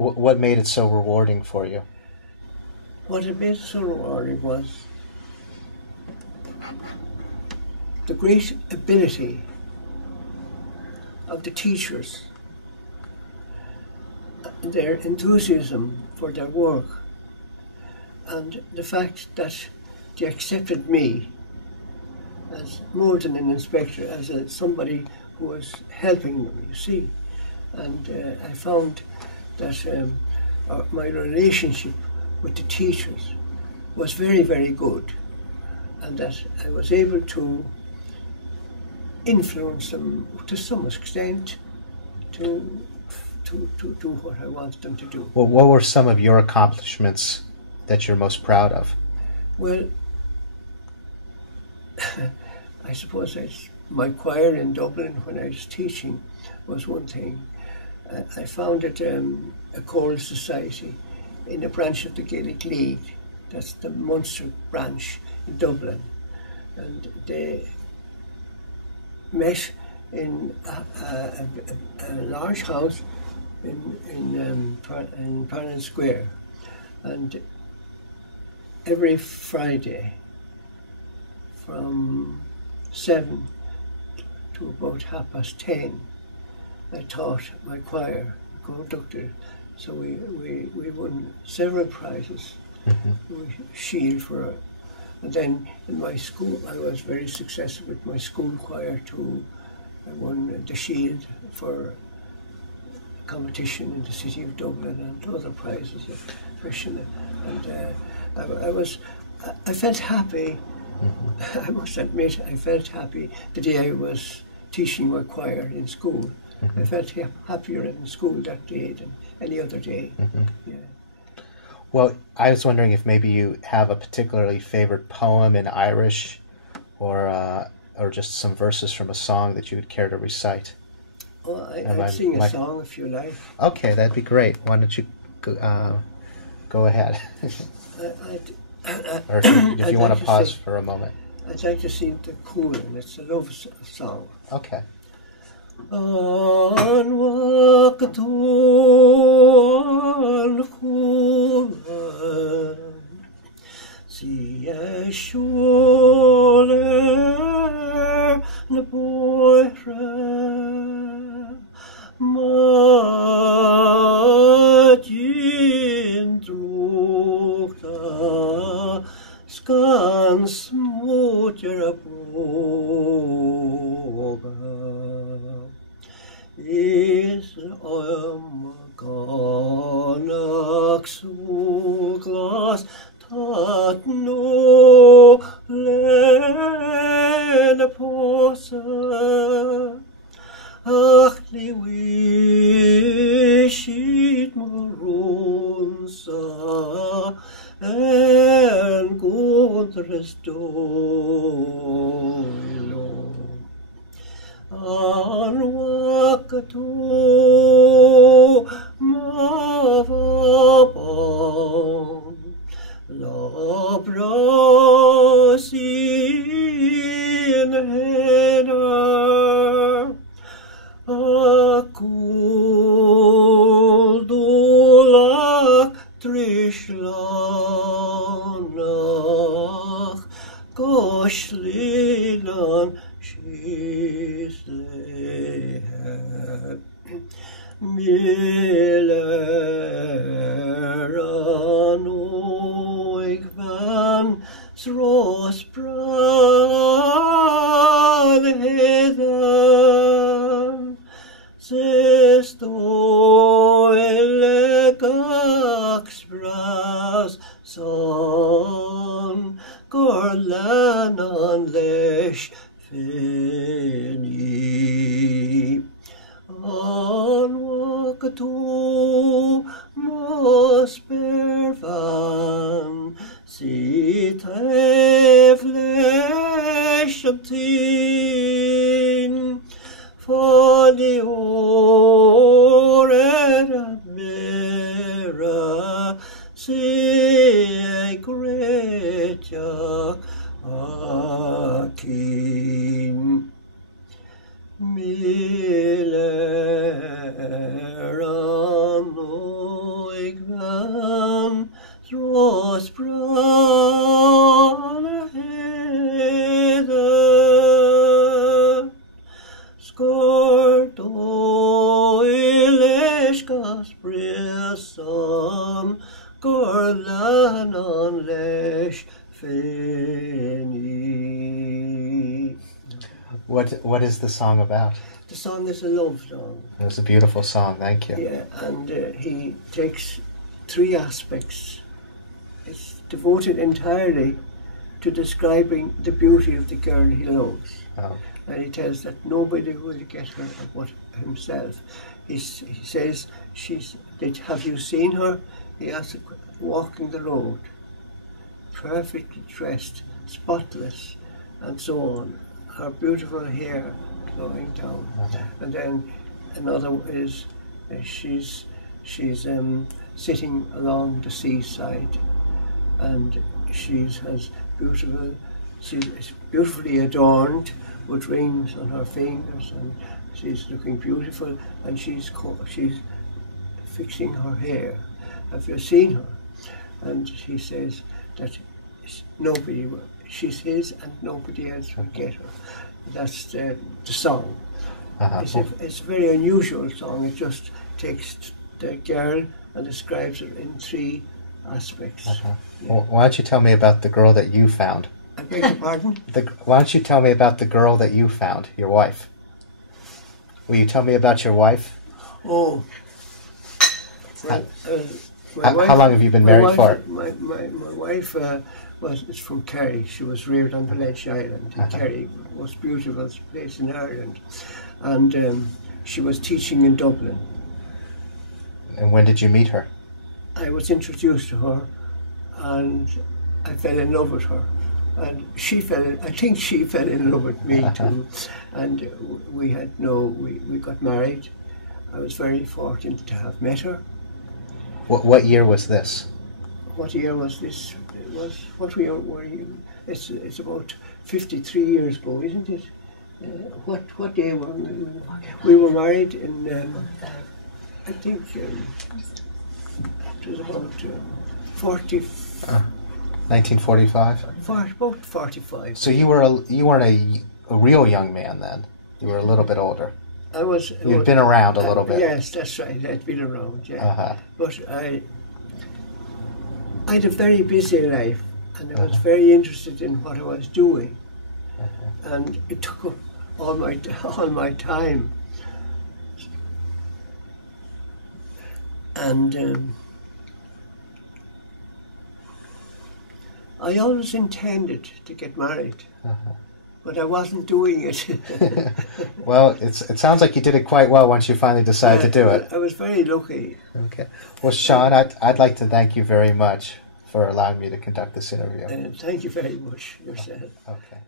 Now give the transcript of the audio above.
What made it so rewarding for you? What it made it so rewarding was the great ability of the teachers, their enthusiasm for their work, and the fact that they accepted me as more than an inspector, as somebody who was helping them, you see. And I found that my relationship with the teachers was very, very good, and that I was able to influence them to some extent to do what I wanted them to do. Well, what were some of your accomplishments that you're most proud of? Well, I suppose my choir in Dublin when I was teaching was one thing. I founded a choral society in a branch of the Gaelic League. That's the Munster branch in Dublin. And they met in a large house in Parnell Square. And every Friday from 7 to about 10:30, I taught my choir, conductor. So we won several prizes. We shield for, and then in my school I was very successful with my school choir too. I won the shield for competition in the city of Dublin and other prizes, especially. And I felt happy. I must admit, I felt happy the day I was teaching my choir in school. I felt happier in school that day than any other day. Yeah. Well, I was wondering if maybe you have a particularly favorite poem in Irish, or just some verses from a song that you would care to recite. Oh, I'd sing a song if you like. Okay, that'd be great. Why don't you go ahead? Or if you want to pause for a moment. I'd like to sing the Coolan. It's a love song. Okay. An waqtu an Coolan si shule na boira ma jin drukta skan smutera boga is ganak suglas tat no len posa ach li wishit marunsa en gundres doilo an waqtu mavabon labrasin henar akuldulak trishlanach goshlilan Miller an oig van srosbrad hedan zesto elegach spras son gorlan an lesh fini an waqtu mospervan si teflesh tin fali orer mera si gretjak akin Miller an Gorlan on leis feni. What is the song about? The song is a love song. It was a beautiful song, thank you. Yeah, and he takes three aspects. It's devoted entirely to describing the beauty of the girl he loves. Oh. And he tells that nobody will get her but himself. He says, have you seen her? He asks, walking the road, perfectly dressed, spotless, and so on. Her beautiful hair flowing down. Okay. And then another is she's sitting along the seaside, and she's beautifully adorned with rings on her fingers, and she's looking beautiful, and she's fixing her hair. Have you seen her? And he says that she's his and nobody else will get her. That's the song. It's a very unusual song. It just takes the girl and describes her in three aspects. Yeah. Yeah. Well, why don't you tell me about the girl that you found? I beg your pardon? Why don't you tell me about the girl that you found, your wife? Will you tell me about your wife? Oh. Well, how long have you been married for? My wife is from Kerry. She was reared on Village Island. Kerry was the beautiful place in Ireland. And she was teaching in Dublin. And when did you meet her? I was introduced to her, and I fell in love with her. And I think she fell in love with me too. And we got married. I was very fortunate to have met her. What year was this? What year was this? What year were you? It's about 53 years ago, isn't it? What day were we? We were married in, I think it was about 1945? About 45. So you weren't a real young man then. You were a little bit older. I was. You'd been around a little bit. Yes, that's right. I'd been around. Yeah. But I had a very busy life, and I was very interested in what I was doing, and it took up all my time. And I always intended to get married. But I wasn't doing it. Well, it sounds like you did it quite well once you finally decided to do it. I was very lucky. Okay. Well, Sean, I'd like to thank you very much for allowing me to conduct this interview. Thank you very much yourself. Okay.